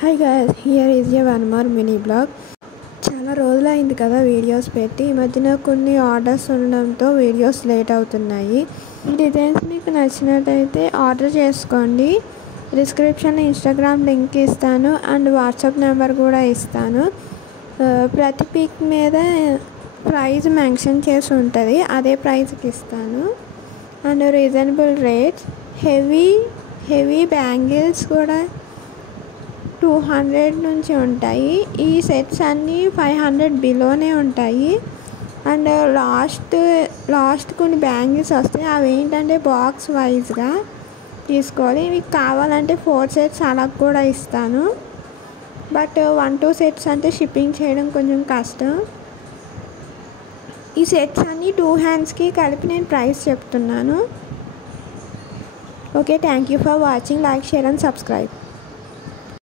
Hi guys, here is a one more mini blog. చాలా రోజులు అయింది కదా వీడియోస్ పెట్టి. ఈ మధ్యన కొన్ని ఆర్డర్స్ ఉండడంతో వీడియోస్ లేట్ అవుతున్నాయి. ఈ డిజైన్స్ మీకు నచ్చినట్టయితే ఆర్డర్ చేసుకోండి. డిస్క్రిప్షన్లో ఇన్స్టాగ్రామ్ లింక్ ఇస్తాను అండ్ వాట్సాప్ నెంబర్ కూడా ఇస్తాను. ప్రతి పిక్ మీద ప్రైస్ మెన్షన్ చేసి ఉంటుంది, అదే ప్రైస్కి ఇస్తాను. And reasonable rates. Heavy bangles కూడా 200 నుంచి ఉంటాయి. ఈ సెట్స్ అన్నీ 500 బిలోనే ఉంటాయి. అండ్ లాస్ట్ కొన్ని బ్యాంగిల్స్ వస్తాయి. అవి ఏంటంటే బాక్స్ వైజ్గా తీసుకోవాలి. మీకు కావాలంటే 4 సెట్స్ అలా కూడా ఇస్తాను. బట్ 1-2 సెట్స్ అంటే షిప్పింగ్ చేయడం కొంచెం కష్టం. ఈ సెట్స్ అన్నీ 2 హ్యాండ్స్కి కలిపి నేను ప్రైస్ చెప్తున్నాను. Okay, thank you for watching. Like, share and subscribe.